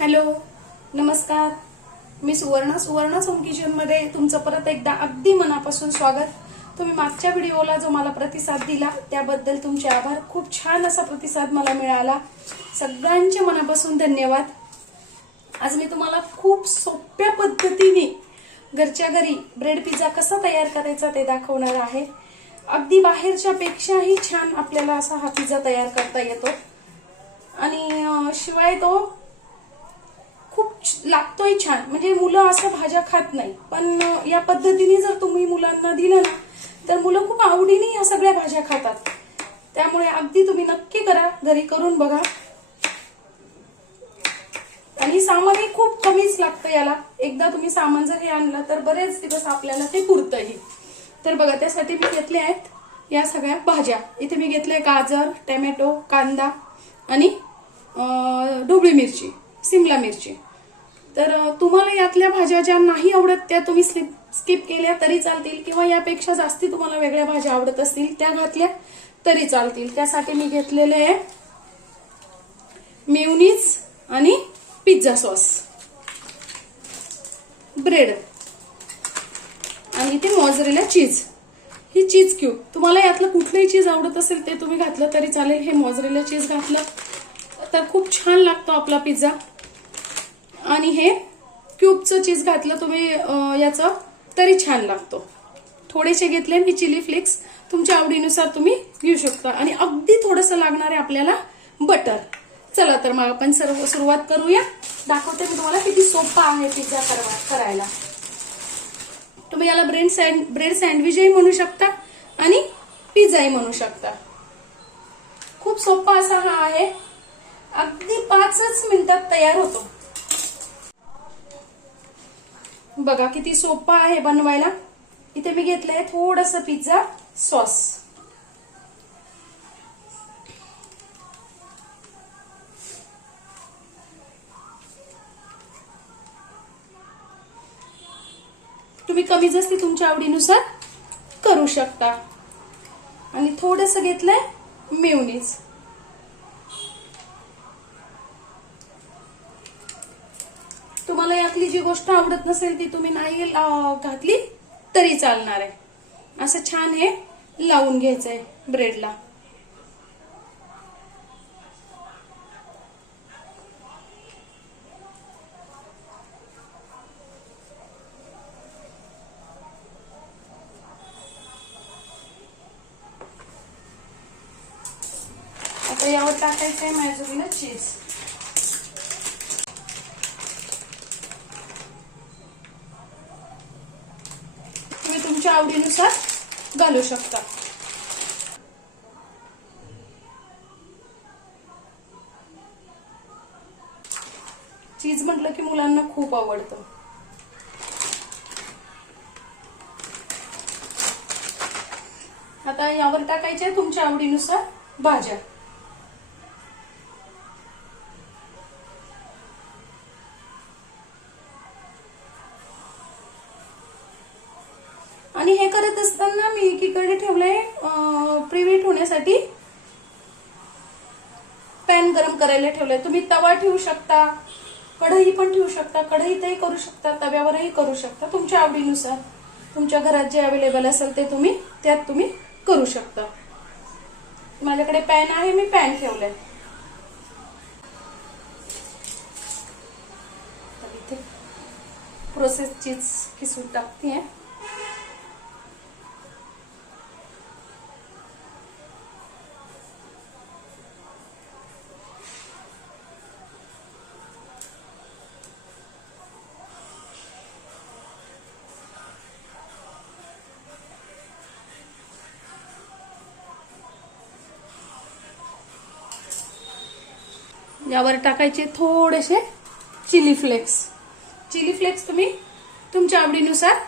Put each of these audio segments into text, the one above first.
Hello, नमस्कार. मी Suvarna home kitchen मध्ये तुमचं परत एकदा अगदी मनापासून स्वागत. तुम्ही मागच्या व्हिडिओला जो मला प्रतिसाद दिला त्याबद्दल तुमचे आभार. खूप छान असा प्रतिसाद मला मिळाला. सगळ्यांचे मनापासून धन्यवाद. आज मी तुम्हाला खूप सोप्या पद्धतीने घरच्या घरी ब्रेड पिझ्झा कसा तयार करायचा ते दाखवणार आहे. अगदी बाहेरच्या पेक्षाही छान आपल्याला असा हा पिझ्झा तयार करता येतो आणि शिवाय तो खूप लागतोय छान. म्हणजे मुलं असं भाज्या खात नाही, पण या पद्धतीने जर तुम्ही मुलांना दिलं ना तर मुलं खूप आवडीने या सगळ्या भाज्या खातात. त्यामुळे अगदी तुम्ही नक्की करा, घरी करून बघा. आणि सामानही खूप कमीच लागतं याला. एकदा तुम्ही सामान जर हे आणलं तर बरेच दिवस आपल्याला ते पुरतंही. तर बघा, त्यासाठी मी घेतले आहेत या सगळ्या भाज्या. इथे मी घेतले गाजर, टोमॅटो, कांदा आणि ढोबळी मिरची, सिमला मिरची. तर तुम्हाला यातल्या भाज्या ज्या नाही आवडत त्या तुम्ही स्किप केल्या तरी चालतील, किंवा यापेक्षा जास्ती तुम्हाला वेगळ्या भाज्या आवडत असतील त्या घातल्या तरी चालतील. त्यासाठी मी घेतलेले आहे मेयोनीज आणि पिझ्झा सॉस, ब्रेड आणि इथे मोझरेला चीज. ही चीज क्यूब, तुम्हाला यातलं कुठलंही चीज आवडत असेल ते तुम्ही घातलं तरी चालेल. हे मोझरेला चीज घातलं तर खूप छान लागतो आपला पिझ्झा. आणि हे क्यूबचं चीज घातलं तुम्ही याचं तरी छान लागतो. थोडेसे घेतले मी चिली फ्लेक्स, तुमच्या आवडीनुसार तुम्ही घेऊ शकता. आणि अगदी थोडंसं लागणार आहे आपल्याला बटर. चला तर मग आपण सुरुवात करूया. दाखवते मी तुम्हाला किती सोपा आहे पिझ्झा करायला. तुम्ही याला ब्रेड सँडविचही म्हणू शकता आणि पिझ्झाही म्हणू शकता. खूप सोपा असा हा आहे. अगदी 5च मिनिटात तयार होतो. बघा किती सोपा आहे बनवायला. इथे मी घेतलंय थोडंसं पिझ्झा सॉस. तुम्ही कमी जास्ती तुमच्या आवडीनुसार करू शकता. आणि थोडंसं घेतलंय मेयोनीज. तुम्हाला यातली जी गोष्ट आवडत नसेल ती तुम्ही नाही घातली तरी चालणार आहे. असं छान हे लावून घ्यायचंय ब्रेडला. आता यावर टाकायचंय मोझरेला चीज. तुम्ही तुमच्या आवडीनुसार घालू शकता. चीज म्हटलं की मुलांना खूप आवडतं. आता यावर टाकायचे तुमच्या आवडीनुसार भाज्या. आणि हे करत असताना मी एकीकडे ठेवलंय प्रीहीट होण्यासाठी पॅन गरम करायला ठेवलंय. तुम्ही तवा ठेवू शकता, कढई पण ठेवू शकता. कढईतही करू शकता, तव्यावरही करू शकता. तुमच्या आवडीनुसार तुमच्या घरात जे अवेलेबल असेल ते त्यात तुम्ही करू शकता. माझ्याकडे पॅन आहे, मी पॅन ठेवलंय. इथे प्रोसेस चीज किसून टाकते. यावर टाकायचे थोडेसे चिली फ्लेक्स. चिली फ्लेक्स तुम्ही तुमच्या आवडीनुसार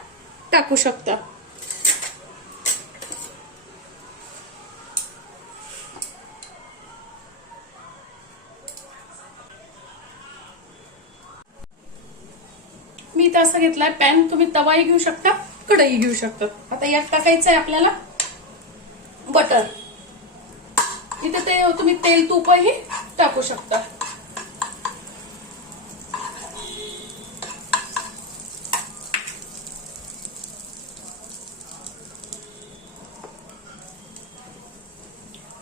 टाकू शकता. मी इथं असं घेतलाय पॅन. तुम्ही तवाही घेऊ शकता, कढई घेऊ शकता. आता यात टाकायचंय आपल्याला बटर. इथे ते तुम्ही तेल तुपही टाकू शकता.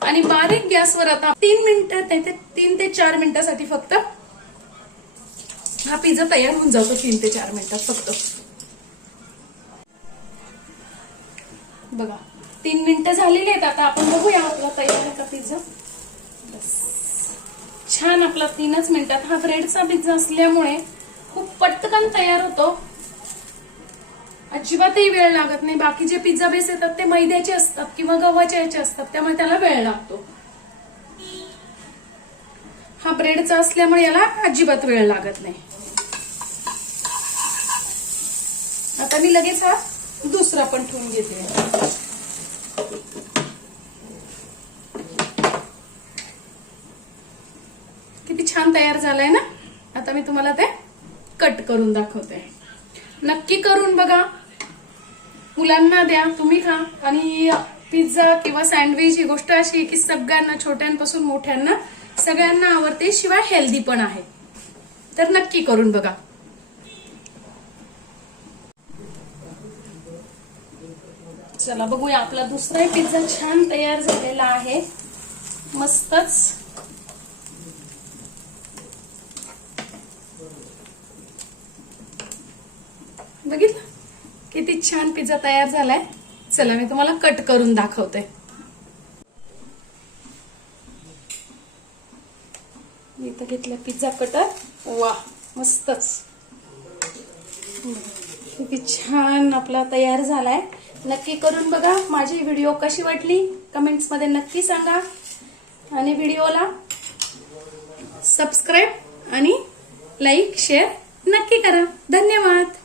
आणि बारीक गॅसवर आता 3 मिनिटं नाही ते 3 ते 4 मिनिटासाठी फक्त हा पिझ्झा तयार होऊन जातो. 3 ते 4 मिनिटात फक्त. बघा 3 मिनिटं झालेली आहेत. आता आपण बघूया आपला तयार आहे का पिझ्झा. बस छान आपला 3च मिनिटात. हा ब्रेडचा पिझ्झा असल्यामुळे खूप पटकन तयार होतो. अजिबातही वेळ लागत नाही. बाकी जे पिझ्झा बेस येतात ते मैद्याचे असतात किंवा गव्हाच्या याचे असतात, त्यामुळे त्याला वेळ लागतो. हा ब्रेडचा असल्यामुळे याला अजिबात वेळ लागत नाही. आता मी लगेच हा दुसरा पण ठेवून घेते. किती छान तयार झालाय ना. आता मी तुम्हाला ते कट करून दाखवते. नक्की करून बघा, मुलांना द्या, तुम्ही खा. आणि पिझ्झा किंवा सँडविच ही गोष्ट अशी की सगळ्यांना, छोट्यांपासून मोठ्यांना सगळ्यांना आवडते, शिवाय हेल्दी पण आहे. तर नक्की करून बघा. चला बघूया, आपला दुसरा पिझ्झा छान तयार झालेला आहे. मस्तच. बघितलं किती छान पिझ्झा तयार झालाय. चला मी तुम्हाला कट करून दाखवते. मी इथं घेतलं पिझ्झा कटर. वा मस्तच. किती छान आपला तयार झालाय. नक्की करून बघा. माझी व्हिडिओ कशी वाटली कमेंट्स मध्ये नक्की सांगा. आणि व्हिडिओला सबस्क्राईब आणि लाईक शेअर नक्की करा. धन्यवाद.